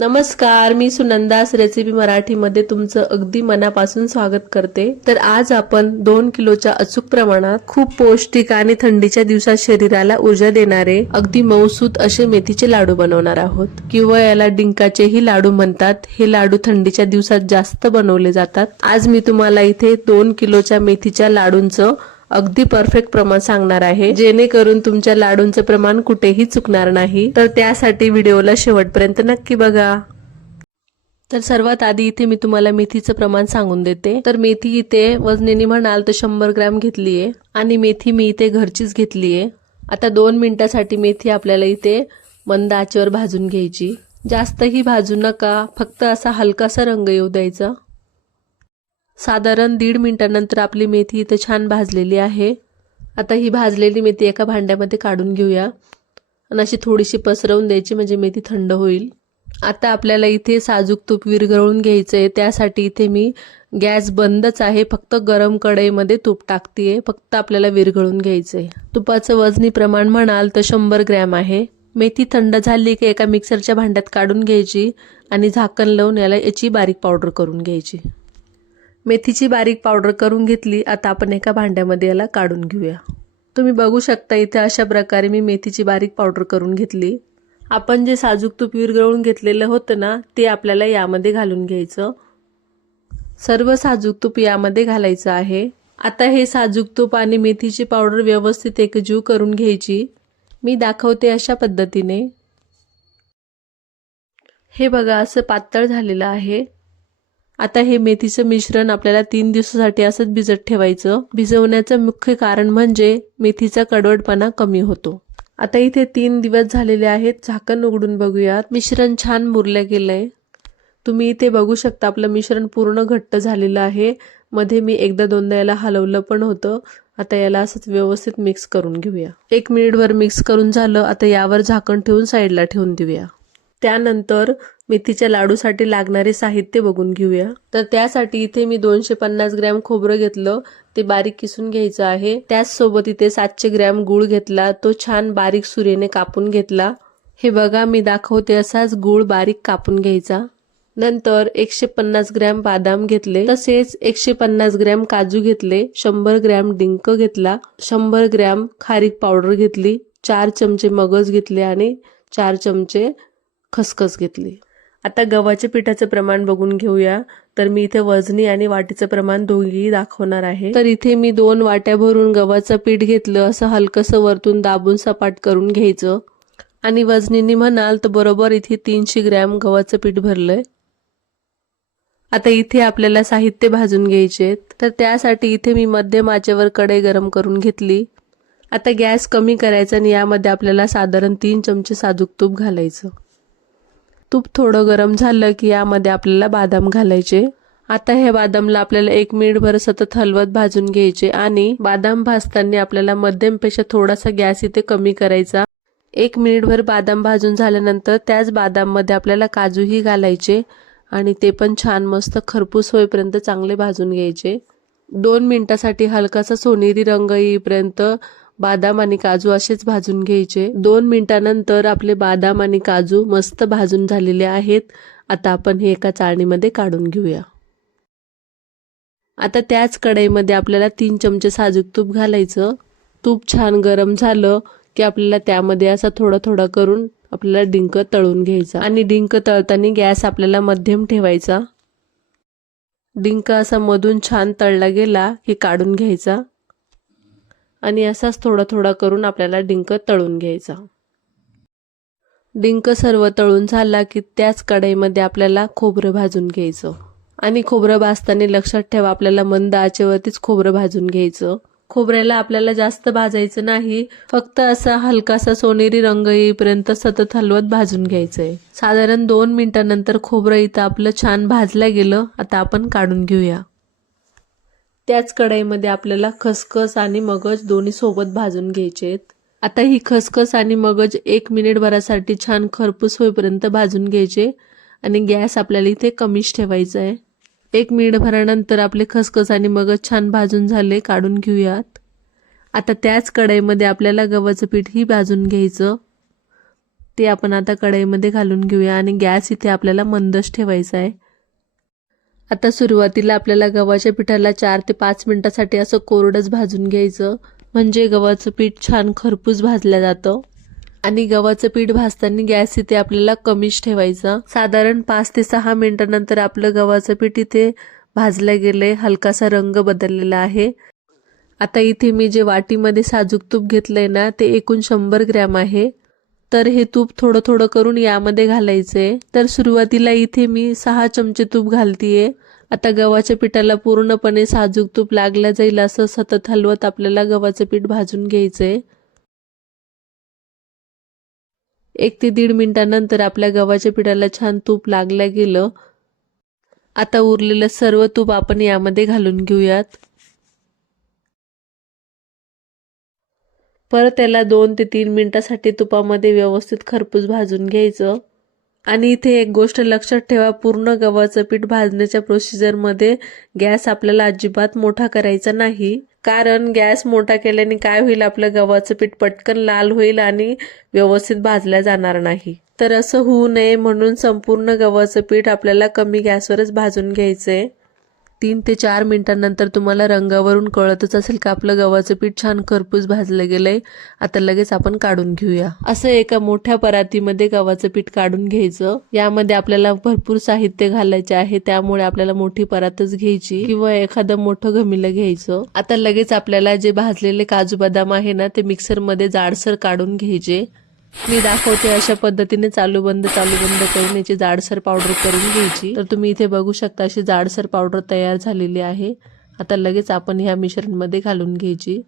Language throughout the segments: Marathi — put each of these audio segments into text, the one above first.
नमस्कार मी सुनंदास रेसिपी मराठीमध्ये तुमचं अगदी मनापासून स्वागत करते. तर आज आपण दोन किलोच्या अचूक प्रमाणात खूप पौष्टिक आणि थंडीच्या दिवसात शरीराला ऊर्जा देणारे अगदी मऊसूत असे मेथीचे लाडू बनवणार आहोत. किंवा याला डिंकाचेही लाडू म्हणतात. हे लाडू थंडीच्या दिवसात जास्त बनवले जातात. आज मी तुम्हाला इथे दोन किलोच्या मेथीच्या लाडूंचं अगदी परफेक्ट प्रमाण सांगणार आहे. जेणेकरून तुमच्या लाडूंचं प्रमाण कुठेही चुकणार नाही. तर त्यासाठी व्हिडिओला शेवटपर्यंत नक्की बघा. तर सर्वात आधी इथे मी तुम्हाला मेथीचं प्रमाण सांगून देते. तर मेथी इथे वजनेने म्हणाल तर शंभर ग्रॅम घेतलीये. आणि मेथी मी इथे घरचीच घेतलीये. आता दोन मिनिटासाठी मेथी आपल्याला इथे मंद आचेवर भाजून घ्यायची. जास्तही भाजू नका. फक्त असा हलकासा रंग येऊ द्यायचा. साधारण दीड मिनटानंतर आपली मेथी इथे छान भाजलेली आहे. आता ही भाजलेली मेथी एका भांड्यामध्ये काढून घेऊया. आणि अशी थोडीशी पसरवून द्यायची म्हणजे मेथी थंड होईल. आता आपल्याला इथे साजूक तूप विरघळून घ्यायचं आहे त्यासाठी इथे मी गॅस बंदच आहे. फक्त गरम कढईमध्ये तूप टाकते फक्त आपल्याला विरघळून घ्यायचं आहे तुपाचं वजनी प्रमाण म्हणाल तर शंभर ग्रॅम आहे. मेथी थंड झाली की एका मिक्सरच्या भांड्यात काढून घ्यायची आणि झाकण लावून याला याची बारीक पावडर करून घ्यायची. मेथीची बारीक पावडर करून घेतली. आता आपण एका भांड्यामध्ये याला काढून घेऊया. तुम्ही बघू शकता इथे अशा प्रकारे मी मेथीची बारीक पावडर करून घेतली. आपण जे साजूक तूप विरघळून घेतलेलं होतं ना ते आपल्याला यामध्ये घालून घ्यायचं. सर्व साजूक तूप यामध्ये घालायचं आहे. आता हे साजूक तूप आणि मेथीची पावडर व्यवस्थित एकजीव करून घ्यायची. मी दाखवते अशा पद्धतीने. हे बघा असं पातळ झालेलं आहे. आता हे मेथीचं मिश्रण आपल्याला तीन दिवसासाठी असंच भिजत ठेवायचं. भिजवण्याचं मुख्य कारण म्हणजे मेथीचा कडवटपणा कमी होतो. आता इथे तीन दिवस झालेले आहेत. झाकण उघडून बघूयात. मिश्रण छान मुरलं गेलंय. तुम्ही इथे बघू शकता आपलं मिश्रण पूर्ण घट्ट झालेलं आहे. मध्ये मी एकदा दोनदा याला हलवलं पण होतं. आता याला असंच व्यवस्थित मिक्स करून घेऊया. एक मिनिटभर मिक्स करून झालं. आता यावर झाकण ठेवून साईडला ठेवून देऊया. त्यानंतर मेथीच्या लाडूसाठी लागणारे साहित्य बघून घेऊया. तर त्यासाठी इथे मी दोनशे पन्नास ग्रॅम खोबरं घेतलं. ते बारीक किसून घ्यायचं आहे. त्याचसोबत इथे सातशे ग्रॅम गूळ घेतला. तो छान बारीक सुरेने कापून घेतला. हे बघा मी दाखवते असाच गूळ बारीक कापून घ्यायचा. नंतर एकशे पन्नास ग्रॅम बादाम घेतले. तसेच एकशे पन्नास ग्रॅम काजू घेतले. शंभर ग्रॅम डिंक घेतला. शंभर ग्रॅम खारीक पावडर घेतली. चार चमचे मगज घेतले आणि चार चमचे खसखस घेतली. आता गव्हाच्या पिठाचं प्रमाण बघून घेऊया. तर मी इथे वजनी आणि वाटीचं प्रमाण दोघेही दाखवणार आहे. तर इथे मी दोन वाट्या भरून गव्हाचं पीठ घेतलं. असं हलकंसं वरतून दाबून सपाट करून घ्यायचं. आणि वजनीने म्हणाल तर बरोबर इथे तीनशे ग्रॅम गव्हाचं पीठ भरलंय. आता इथे आपल्याला साहित्य भाजून घ्यायचे तर त्यासाठी इथे मी मध्यम आचेवर कढई गरम करून घेतली. आता गॅस कमी करायचा आणि यामध्ये आपल्याला साधारण तीन चमचे साजूक तूप घालायचं. तूप थोडं गरम झालं की यामध्ये आपल्याला बादाम घालायचे. आता हे बादामला आपल्याला एक मिनिटभर सतत हलवत भाजून घ्यायचे आणि बादाम भाजताना आपल्याला मध्यमपेक्षा थोडासा गॅस इथे कमी करायचा. एक मिनिटभर बादाम भाजून झाल्यानंतर त्याच बादाममध्ये आपल्याला काजूही घालायचे आणि ते पण छान मस्त खरपूस होईपर्यंत चांगले भाजून घ्यायचे. दोन मिनिटासाठी हलकासा सोनेरी रंग येईपर्यंत बादाम आणि काजू असेच भाजून घ्यायचे. दोन मिनिटानंतर आपले बादाम आणि काजू मस्त भाजून झालेले आहेत. आता आपण हे एका चाळणीमध्ये काढून घेऊया. आता त्याच कढईमध्ये आपल्याला तीन चमचे साजूक तूप घालायचं. तूप छान गरम झालं की आपल्याला त्यामध्ये असा थोडा थोडा करून आपल्याला डिंक तळून घ्यायचा. आणि डिंक तळताना गॅस आपल्याला मध्यम ठेवायचा. डिंक असा मधून छान तळला गेला की काढून घ्यायचा. आणि असाच थोडा थोडा करून आपल्याला डिंक तळून घ्यायचा. डिंक सर्व तळून झाला की त्याच कढईमध्ये आपल्याला खोबरं भाजून घ्यायचं. आणि खोबरं भाजताना लक्षात ठेवा आपल्याला मंद आचेवरतीच खोबरं भाजून घ्यायचं. खोबऱ्याला आपल्याला जास्त भाजायचं नाही फक्त असा हलकासा सोनेरी रंग येईपर्यंत सतत हलवत भाजून घ्यायचंय. साधारण दोन मिनिटानंतर खोबरं इथं आपलं छान भाजलं गेलं आता आपण काढून घेऊया. त्याच कढईमध्ये आपल्याला खसखस आणि मगज दोन्ही सोबत भाजून घ्यायचे आहेत आता ही खसखस आणि मगज एक मिनिटभरासाठी छान खरपूस होईपर्यंत भाजून घ्यायचे आणि गॅस आपल्याला इथे कमीच ठेवायचा आहे. एक मिनिटभरानंतर आपले खसखस आणि मगज छान भाजून झाले काढून घेऊयात. आता त्याच कढईमध्ये आपल्याला गव्हाचं पीठही भाजून घ्यायचं. ते आपण आता कढईमध्ये घालून घेऊया आणि गॅस इथे आपल्याला मंदच ठेवायचा आहे. आता सुरुवातीला आपल्याला गव्हाच्या पिठाला चार ते पाच मिनिटासाठी असं कोरडंच भाजून घ्यायचं. म्हणजे गव्हाचं पीठ छान खरपूस भाजलं जातं. आणि गव्हाचं पीठ भाजताना गॅस इथे आपल्याला कमीच ठेवायचा. साधारण पाच ते सहा मिनिटानंतर आपलं गव्हाचं पीठ इथे भाजलं गेलंय. हलकासा रंग बदललेला आहे. आता इथे मी जे वाटीमध्ये साजूक तूप घेतलंय ना ते एकूण शंभर ग्रॅम आहे. तर हे तूप थोडं थोडं करून यामध्ये घालायचंय तर सुरुवातीला इथे मी सहा चमचे तूप घालतीये. आता गव्हाच्या पिठाला पूर्णपणे साजूक तूप लागलं जाईल असं सतत हलवत आपल्याला गव्हाचं पीठ भाजून घ्यायचंय. एक ते दीड मिनिटानंतर आपल्या गव्हाच्या पिठाला छान तूप लागलं गेलं. आता उरलेलं सर्व तूप आपण यामध्ये घालून घेऊयात. परत त्याला दोन ते तीन मिनिटासाठी तुपामध्ये व्यवस्थित खरपूस भाजून घ्यायचं. आणि इथे एक गोष्ट लक्षात ठेवा पूर्ण गव्हाचं पीठ भाजण्याच्या प्रोसिजरमध्ये गॅस आपल्याला अजिबात मोठा करायचा नाही. कारण गॅस मोठा केल्याने काय होईल आपलं गव्हाचं पीठ पटकन लाल होईल आणि व्यवस्थित भाजल्या जाणार नाही. तर असं होऊ नये म्हणून संपूर्ण गव्हाचं पीठ आपल्याला कमी गॅसवरच भाजून घ्यायचंय. तीन ते चार मिनिटांनंतर तुम्हाला रंगावरून कळतच असेल का आपलं गव्हाचं पीठ छान खरपूस भाजलं गेलंय. आता लगेच आपण काढून घेऊया. असं एका मोठ्या परातीमध्ये गव्हाचं पीठ काढून घ्यायचं. यामध्ये आपल्याला भरपूर साहित्य घालायचे आहे. त्यामुळे आपल्याला मोठी परातच घ्यायची किंवा एखादं मोठं घमिलं घ्यायचं. आता लगेच आपल्याला जे भाजलेले काजू बदाम आहे ना ते मिक्सरमध्ये जाडसर काढून घ्यायचे. मी दाखवते अशा पद्धतीने चालू बंद चालू बंद करून याची जाडसर पावडर करून घ्यायची. तर तुम्ही इथे बघू शकता अशी जाडसर पावडर तयार झालेली आहे. आता लगेच आपण ह्या मिश्रणमध्ये घालून घ्यायची.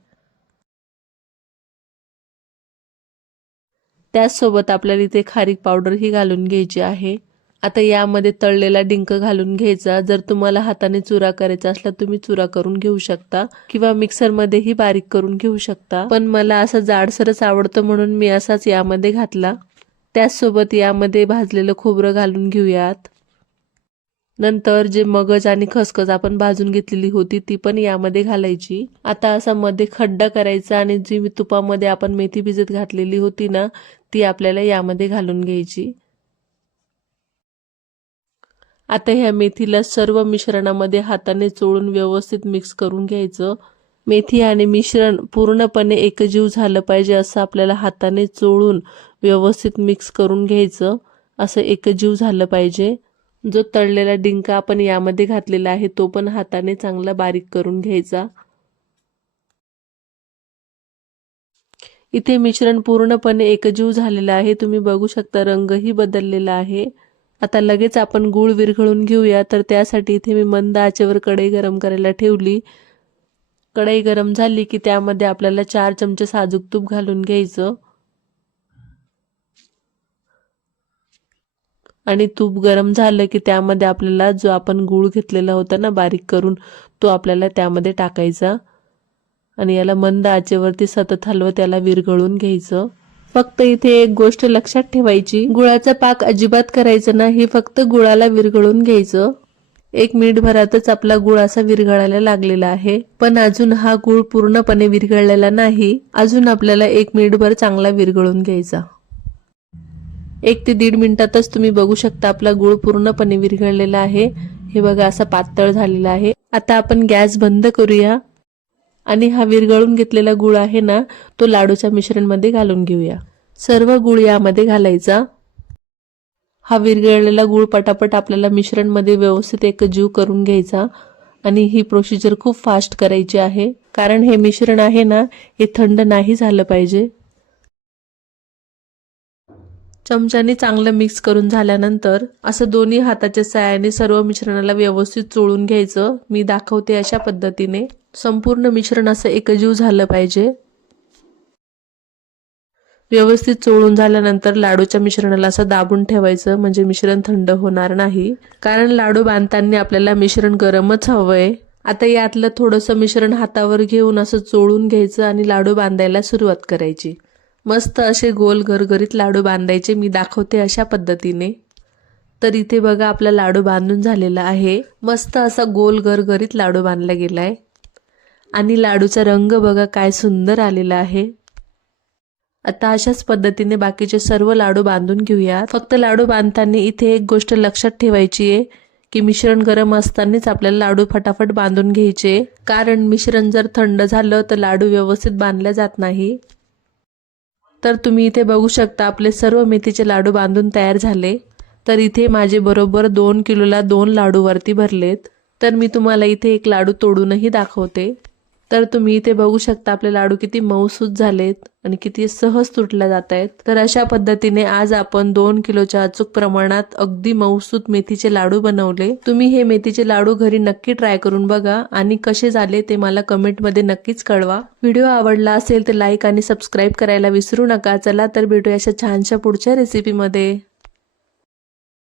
त्याचसोबत आपल्याला इथे खारीक पावडर ही घालून घ्यायची आहे. आता यामध्ये तळलेला डिंक घालून घ्यायचा. जर तुम्हाला हाताने चुरा करायचा असला तुम्ही चुरा करून घेऊ शकता. किंवा मिक्सरमध्येही बारीक करून घेऊ शकता. पण मला असं जाडसरच आवडतं म्हणून मी असाच यामध्ये घातला. त्याचसोबत यामध्ये भाजलेलं खोबरं घालून घेऊयात. नंतर जे मगज आणि खसखस आपण भाजून घेतलेली होती ती पण यामध्ये घालायची. आता असा मध्ये खड्डा करायचा आणि जी तुपामध्ये आपण मेथी भिजत घातलेली होती ना ती आपल्याला यामध्ये घालून घ्यायची. आता ह्या मेथीला सर्व मिश्रणामध्ये हाताने चोळून व्यवस्थित मिक्स करून घ्यायचं. मेथी आणि मिश्रण पूर्णपणे एकजीव झालं पाहिजे असं आपल्याला हाताने चोळून व्यवस्थित मिक्स करून घ्यायचं. असं एकजीव झालं पाहिजे. जो तळलेला डिंका आपण यामध्ये घातलेला आहे तो पण हाताने चांगला बारीक करून घ्यायचा. इथे मिश्रण पूर्णपणे एकजीव झालेलं आहे. तुम्ही बघू शकता रंगही बदललेला आहे. आता लगेच आपण गूळ विरघळून घेऊया. तर त्यासाठी इथे मी मंद आचेवर कढई गरम करायला ठेवली. कढई गरम झाली की त्यामध्ये आपल्याला चार चमचे साजूक तूप घालून घ्यायचं. आणि तूप गरम झालं की त्यामध्ये आपल्याला जो आपण गूळ घेतलेला होता ना बारीक करून तो आपल्याला त्यामध्ये टाकायचा. आणि याला मंद आचेवरती सतत हलवत त्याला विरघळून घ्यायचं. फक्त इथे एक गोष्ट लक्षात ठेवायची. गुळाचा पाक अजिबात करायचं नाही फक्त गुळाला विरघळून घ्यायचं. एक मिनिटभरातच आपला गुळ असा विरघळायला लागलेला आहे. पण अजून हा गुळ पूर्णपणे विरघळलेला नाही. अजून आपल्याला एक मिनिटभर चांगला विरघळून घ्यायचा. एक ते दीड मिनिटातच तुम्ही बघू शकता आपला गुळ पूर्णपणे विरघळलेला आहे. हे बघा असा पातळ झालेला आहे. आता आपण गॅस बंद करूया. आणि हा विरगळून घेतलेला गुळ आहे ना तो लाडूच्या मिश्रणमध्ये घालून घेऊया. सर्व गुळ यामध्ये घालायचा. हा विरघळलेला गुळ पटापट आपल्याला मिश्रणमध्ये व्यवस्थित एकजीव करून घ्यायचा आणि ही प्रोसिजर खूप फास्ट करायची आहे. कारण हे मिश्रण आहे ना हे थंड नाही झालं पाहिजे. चमच्याने चांगलं मिक्स करून झाल्यानंतर असं दोन्ही हाताच्या सायाने सर्व मिश्रणाला व्यवस्थित चोळून घ्यायचं. मी दाखवते अशा पद्धतीने. संपूर्ण मिश्रण असं एकजीव झालं पाहिजे. व्यवस्थित चोळून झाल्यानंतर लाडूच्या मिश्रणाला असं दाबून ठेवायचं म्हणजे मिश्रण थंड होणार नाही. कारण लाडू बांधताना आपल्याला मिश्रण गरमच हवंय. आता यातलं थोडंसं मिश्रण हातावर घेऊन असं चोळून घ्यायचं आणि लाडू बांधायला सुरुवात करायची. मस्त असे गोल घरघरीत लाडू बांधायचे. मी दाखवते अशा पद्धतीने. तर इथे बघा आपला लाडू बांधून झालेला आहे. मस्त असा गोल घरघरीत लाडू बांधला गेलाय. आणि लाडूचा रंग बघा काय सुंदर आलेला आहे. आता अशाच पद्धतीने बाकीचे सर्व लाडू बांधून घेऊयात. फक्त लाडू बांधताना इथे एक गोष्ट लक्षात ठेवायची आहे की मिश्रण गरम असतानाच आपल्याला लाडू फटाफट बांधून घ्यायचे. कारण मिश्रण जर थंड झालं तर लाडू व्यवस्थित बांधल्या जात नाही. तर तुम्ही इथे बघू शकता आपले सर्व मेथीचे लाडू बांधून तयार झाले. तर इथे माझे बरोबर दोन किलोला दोन लाडू वरती भरलेत. तर मी तुम्हाला इथे एक लाडू तोडूनही दाखवते. तर तुम्ही इथे बघू शकता आपले लाडू किती मऊसूत झालेत आणि किती सहज तुटल्या जात आहेत तर अशा पद्धतीने आज आपण दोन किलोच्या अचूक प्रमाणात अगदी मऊसूत मेथीचे लाडू बनवले. तुम्ही हे मेथीचे लाडू घरी नक्की ट्राय करून बघा आणि कसे झाले ते मला कमेंटमध्ये नक्कीच कळवा. व्हिडिओ आवडला असेल तर लाईक आणि सबस्क्राईब करायला विसरू नका. चला तर भेटूया अशा छानशा पुढच्या रेसिपीमध्ये